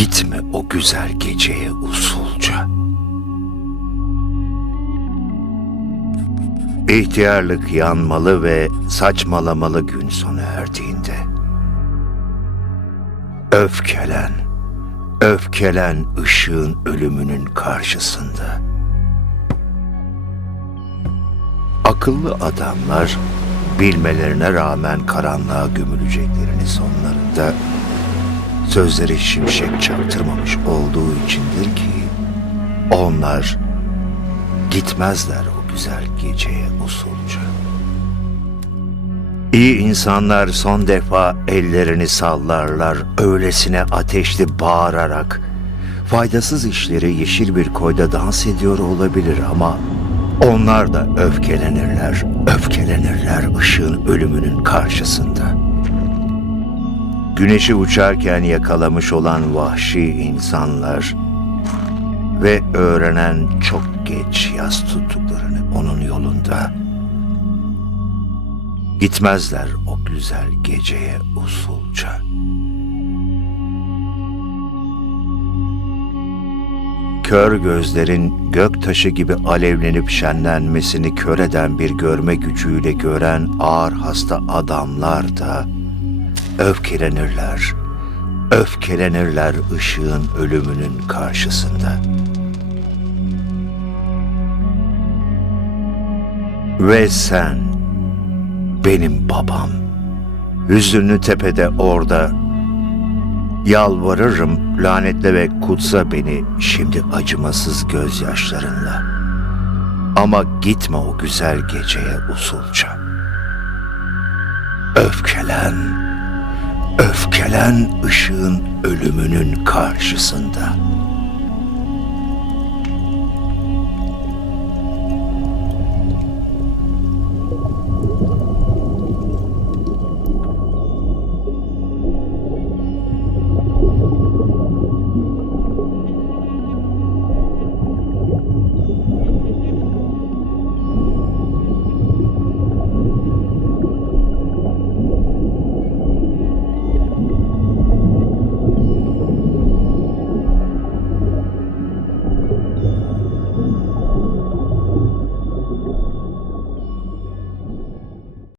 Gitme o güzel geceye usulca. İhtiyarlık yanmalı ve saçmalamalı gün sona erdiğinde. Öfkelen, öfkelen ışığın ölümünün karşısında. Akıllı adamlar bilmelerine rağmen karanlığa gömüleceklerini sonlarında sözleri şimşek çaktırmamış olduğu içindir ki onlar gitmezler o güzel geceye usulca. İyi insanlar son defa ellerini sallarlar, öylesine ateşli bağırarak. Faydasız işleri yeşil bir koyda dans ediyor olabilir ama onlar da öfkelenirler, öfkelenirler ışığın ölümünün karşısında. Güneşi uçarken yakalamış olan vahşi insanlar ve öğrenen çok geç yas tuttuklarını onun yolunda gitmezler o güzel geceye usulca. Kör gözlerin gök taşı gibi alevlenip şenlenmesini kör eden bir görme gücüyle gören ağır hasta adamlar da öfkelenirler, öfkelenirler ışığın ölümünün karşısında. Ve sen, benim babam, hüzünlü tepede orada, yalvarırım lanetle ve kutsa beni şimdi acımasız gözyaşlarınla. Ama gitme o güzel geceye usulca. Öfkelen, öfkelen ışığın ölümünün karşısında.